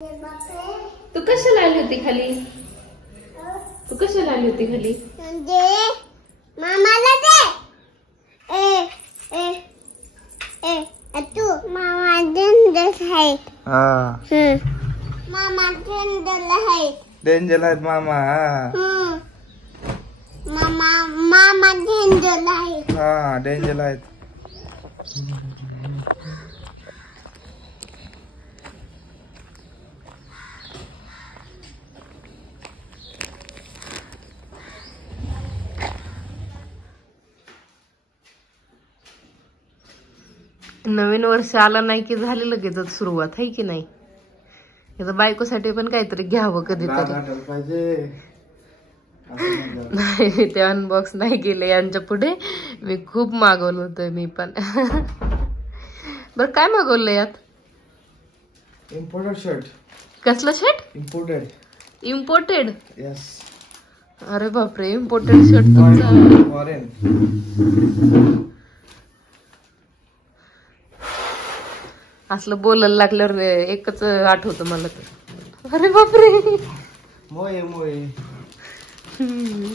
तू कशाला आली होती खाली? तू कशाला आली होती खाली? मामाला दे. तू मामा डेंजर आहे. मामा डेंजर आहे. डेंजर आहेत मामा. मामा डेंजर आहे. डेंजर आहेत. नवीन वर्ष आला नाही की झाले लगेच सुरुवात आहे की नाही. आता बायकोसाठी पण काहीतरी घ्यावं कधीतरी. नाही ते अनबॉक्स नाही केले यांच्या पुढे. मी खूप मागवलं होतं मी पण. बर काय मागवलं यात? Imported shirt. कसलं शर्ट? इम्पोर्टेड. इम्पोर्टेड? यस. अरे बापरे, इम्पोर्टेड शर्ट तुमचा. फॉरेन. असलं बोलायला लागल्यावर एकच आठवतं मला तर. अरे बापरे, मोये मोये.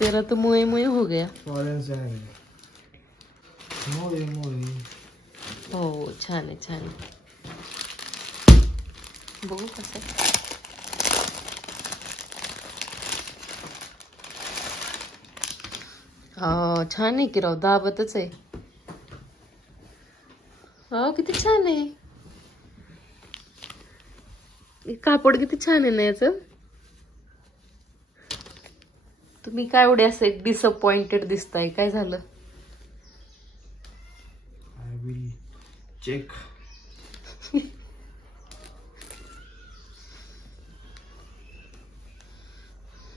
तेरा तो मोये मोये हो गया. फॉरेन से आहे. मोये मोये. हो छान आहे छान आहे. बघू कसं. छान आहे की राव, दाबतच आहे. हो किती छान आहे. कापड किती छान आहे ना याचं. तुम्ही काय एवढे असे डिसअपॉइंटेड दिसताय, काय झालं? I will check.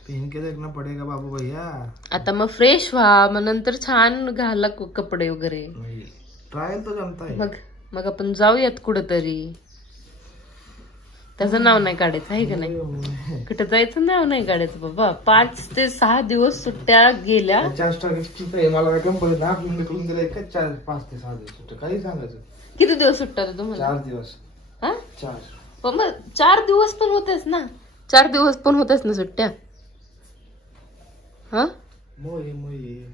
पहन के देखना पडेगा बाबू भैया. आता मग फ्रेश व्हा, मग नंतर छान घाला कपडे वगैरे. ट्रायल तो जमता है. मग आपण जाऊयात कुठंतरी. त्याचं नाव नाही काढायचं आहे का नाही. कुठं जायचं नाव नाही काढायचं बाबा. 5 ते 6 दिवस सुट्ट्या गेल्या. मला कंपनीत आपण निघून दिलं का 5 ते 6 दिवस सुट्ट्या. काही सांगायचं. किती दिवस सुट्ट्या तुम्हाला? 4 दिवस. हा 4. पण मग 4 दिवस पण होतेच ना. 4 दिवस पण होतेच ना सुट्ट्या. हा मोये मोये.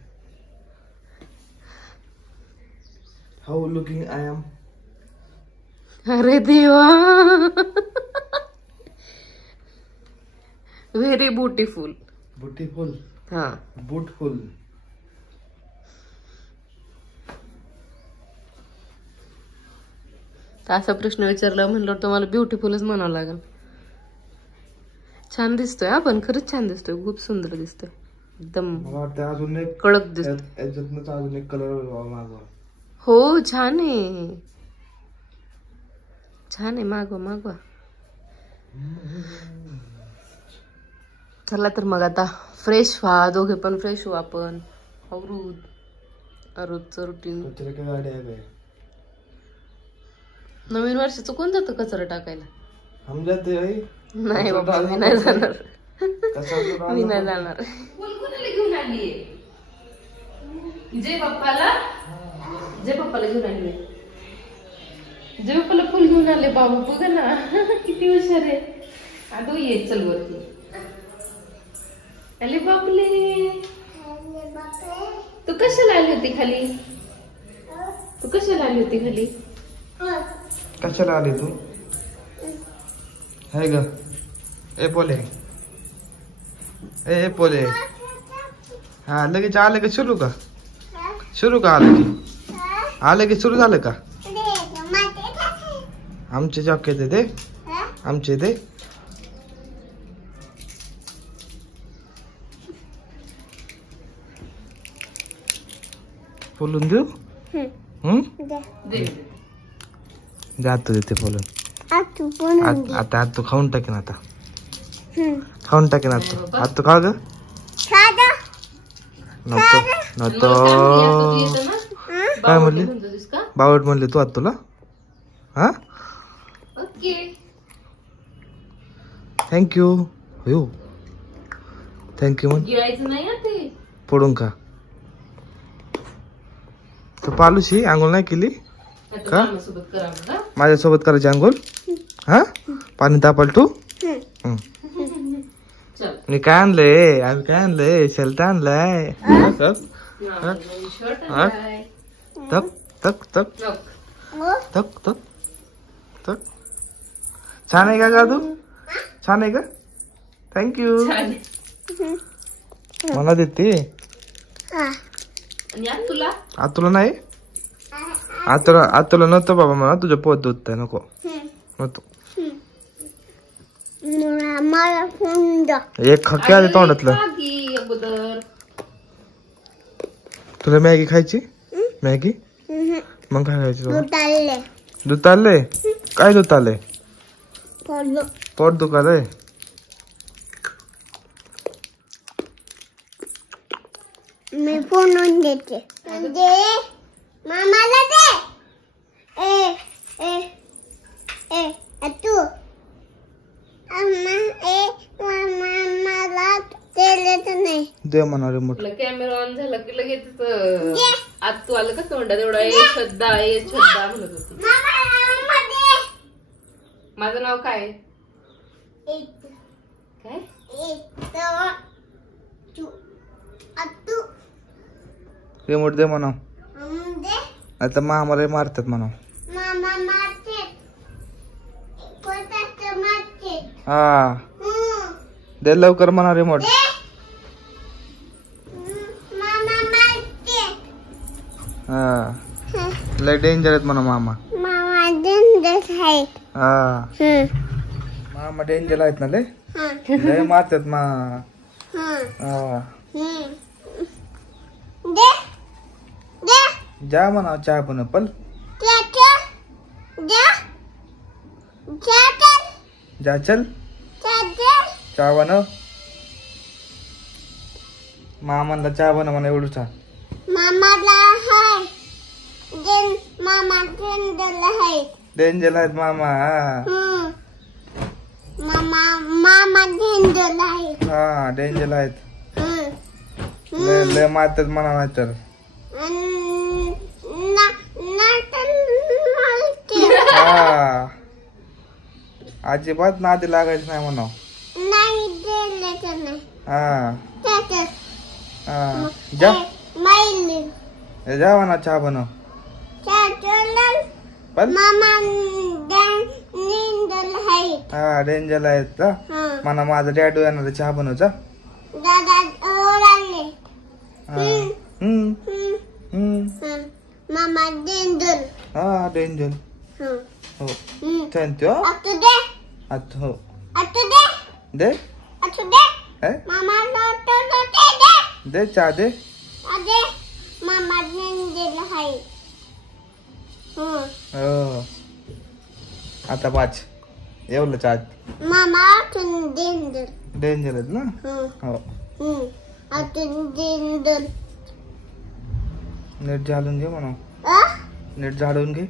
How looking I am. अरे देवा, व्हेरी ब्युटिफुल. ब्युटिफुल. हा ब्युटिफुल. असा प्रश्न विचारला म्हणल्यावर तुम्हाला ब्युटिफुलच म्हणावं लागेल. छान दिसतोय हा, पण खरंच छान दिसतोय. खूप सुंदर दिसतोय. एकदम मला वाटतं अजून एक कडक दिसतोय. याच्यातनंच अजून एक कलर मागवा. हो छान आहे, छान आहे. मागवा मागवा. चला तर मग आता फ्रेश व्हा, दोघे पण फ्रेश व्हा. आपण रोजचं रुटीन. गाडी आहे काय? नवीन वर्षाचं कोण जातं कचरा टाकायला? हम जाते भाई. नाही बाबा, मी नाही जाणार. मी नाही जाणार. घेऊन आली जय बाप्पाला. जय बाप्पाला घेऊन आली. जय बाप्पाला फुल घेऊन आले बाबू. बघ ना किती हुशार आहे. अगं ये चल वरती. अरे बापले, तू कशाला आली होती खाली? तू कशाला आली होती खाली? कशाला आली तू? है ग. ए पोले. ए पोले. हा लगेच आले का? सुरू का? सुरू का? आले की सुरू झालं का? आमचे जॉकेट आहे ते. आमचे ते बोलून देऊ. जातो देते बोलून. आता तू खाऊन टाकेन. आता खाऊन टाकेन. आता तू खा ग. नको नको. काय म्हणली? बावट म्हणले तू आता तुला. हा थँक्यू. हो थँक्यू म्हण. गिळायचं नाही ते. पडून का? तर पालूशी आंघोळ नाही केली का? माझ्यासोबत करायची आंघोळ. हा पाणी तापल तू हं. चल मी काय आणलंय आम्ही काय आणलंय शर्ट आणलाय शर्ट हा? तक तक तक हो? तक तक तक छान आहे का गा तू छान आहे का थँक्यू मला देते हा. आणि आज तुला तुला नाही तुला नव्हतं बाबा मला तुझ्या पोत दूध नको हं. नव्हतं मला फोन द्या. एक खक्के आले तोंडातलं की अगोदर तुला मॅगी खायची मॅगी हं. मग काय खायची तुला दूध आले. दूध आलंय काय दूध आलंय पडलो. पोट दुखालय मी फोन देते. दे मामाला दे. ए ए ए तू मामा मला तेलच नाही. दे म्हणा रिमोट कॅमेरा ऑन झाला की लगेच आज तू आलं का तोंडात एवढा ए श्रद्धा म्हणत होती. मामा दे. माझं नाव काय आहे? एक काय तू तू रिमोट दे म्हणा दे. आता मामाला मारतात म्हणा मामा मारते. कोणाचं मारते. हा दे लवकर म्हणा रिमोट मामा मारते. हा लय डेंजर आहेत म्हणा मामा मामा डेंजर आहे. हा मामा डेंजर आहेत ना लय मारतात मा हा दे दे. जा म्हणा चहा पण पल जा चल चहा बनव मामाला चहा बनव म्हणा एवढं चहा मामाला हाय. मामा डेंजर आहे. डेंजर आहेत मामा मामा डेंजर आहे. हा डेंजर आहेत लय मारतात म्हणा नाही तर हा अजिबात नादी लागायचं नाही म्हणा नाही दिलं नाही. हा हा जा जा म्हणा चहा बनव पण मामा डेंजर आहे. हा डेंजर आहेत का म्हणा माझा डॅडू येणार चहा बनवचा दादा ओरडले. मामा डेंजर. हा डेंजर हो थँक्यू आता दे. आता हो आता दे. दे आता दे. हे? मामा लोटो दे. दे चहा दे दे. मामा डेंजर आहे. हो आता पाच एवढं चहा मामा डेंजर. डेंजर आहेत ना हो आता डेंजर. नीट झाडून घे म्हणा नीट झाडून घे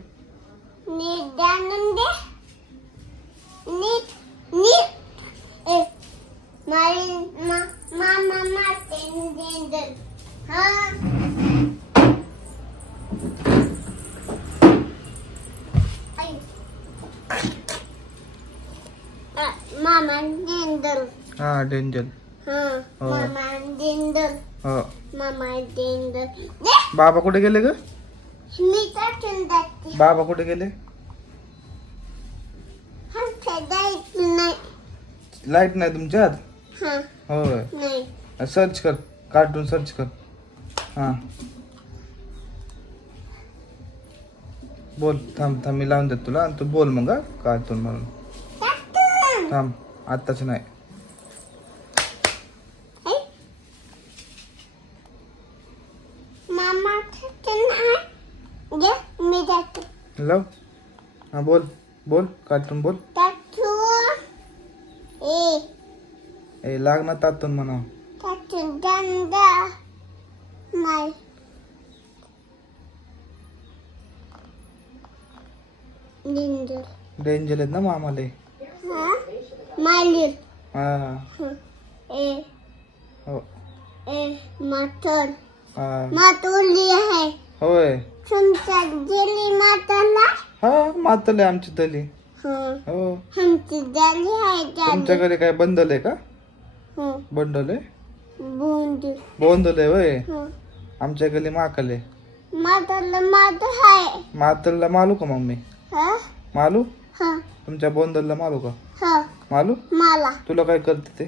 नीट जाणून दे. नीट नीट ए मामा मारते डेंजर. मामा डेंजर. हा डेंजर मामा डेंजर. हो मामा डेंजर. बाबा कुठे गेले ग मी टाकून जाते. बाबा कुठे गेले नाही. लाईट नाही तुमच्यात हा होय नाही. सर्च कर कार्टून सर्च कर हा बोल थांब थांब मी लावून देतो तुला आणि तू बोल मग कार्टून म्हणून थांब आत्ताच नाही मामा मी जातो. लाव हा बोल बोल कार्टून बोल ए लाग ना तातून म्हणा गंदा नाही. डेंजर आहेत ना मामाले मालिर. हा ए हो ए मटन हा मातोली आहे. होय तुमच्या गेली माताला. हा मातले आमची तली हो आमची झाली आहे तुमच्या घरी काय बंडल आहे का झाली बंडल आहे बुंदी बोंदल आहे वय आमच्या घरी माकल आहे माझं आहे मातलला मालू का मग मी मालू हा तुमच्या बोंदलला मालू का हा मालू मला तुला काय करते ते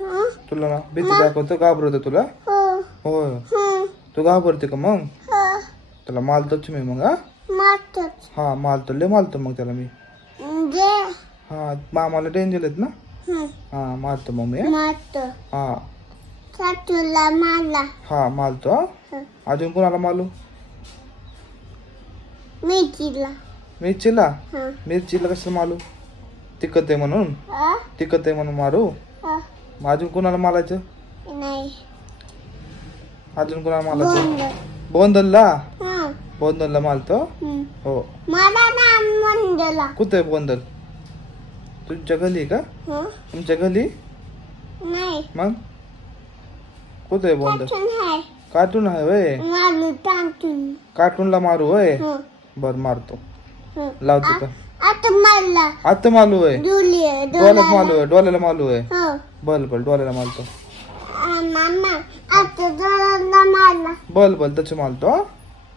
हं? तुला ना भीती दाखवतो घाबरतो तुला हो होय हं. तू घाबरते का मग हा तुला मालतोच मी मग हा मातच हा मालतो लय मालतो मग त्याला मी जे हा मामाला डेंजर आहेत ना हं. हा मारतो मग मी हा? मात हा सातूला मला हा मालतो हा हं. अजून कोणाला मालू मेथीला मिरचीला हं. मिरचीला कसं मालू तिखट आहे म्हणून हा? तिखट आहे म्हणून मारू हा. मग अजून कोणाला मारायचं नाही अजून कोणाला मारायचं बोंड बोंदलला हं. बोंदलला मालतो हं. हो मला ना मंडला कुठे आहे बोंदल तुमच्या गली का हं? तुमच्या गली नाही मग कुठे आहे बोंदल टाकून आहे कार्टून आहे वय मारू टाकून कार्टूनला मारू वय हं. बर मारतो हं. लावतो का आता मला आता मालू आहे डुली डोळ्यात मालू आहे डोळ्याला मालू आहे हो बल बल डोळ्याला मालतो मामा आता डोळ्याला मला बल बल त्याचे मालतो हा?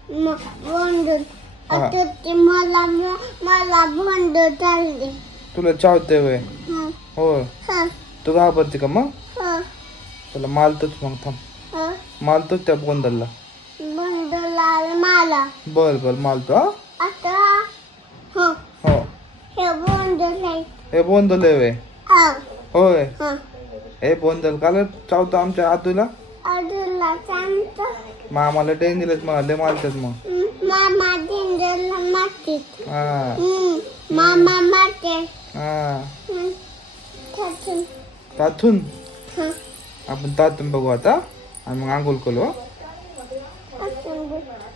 बोंडून आता ते मला बोंड चालले तुला चावते वय हं. होय हं. तू घाबरते का मग हं. तुला मालतोच मग थांब हं. मालतोच त्या बोंदलला बोंडला मला बल बल मालतो हा आता हो हो हे बोंड नाही हे बोंदल आहे वय हं. होय हं. हे बोंदल काल चावतो आमच्या आतूला अजूनला सांगतो मामाला डेंजरच म्हणाले मारतात मग मामा दिंडला मातीत हा मामा माते हा टाकून तातून हं. आपण तातून बघू आता आणि मग आंघोळ करू हा? टाकून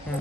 हं.